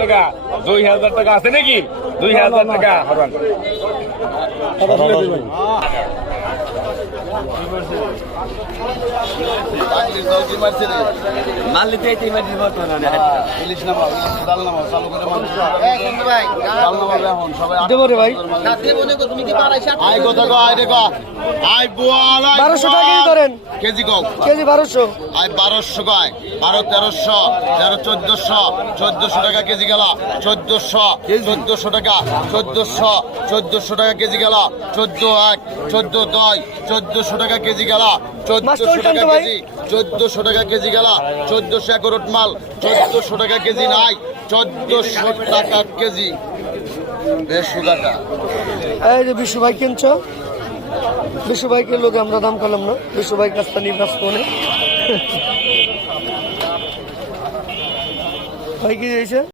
টাকা 2000 টাকা আছে নাকি 2000 টাকা হরবান কেজি 1200 আয় 1200 গায় 1200 1300 1400 টাকা কেজি গেল 1400 টাকা 1400 টাকা কেজি গেল 14 1400 টাকা কেজি গেল 1400 টাকা কেজি 1400 টাকা কেজি গেল 1400 একরট মাল 1400 টাকা কেজি নাই 1400 টাকা কেজি 150 টাকা। এই যে বিশু ভাই কিনছো, বিশু ভাইকে লোকে আমরা দাম করলাম না, বিশু ভাই কাজটা নির্বাচ করে ভাই কি দিয়েছে।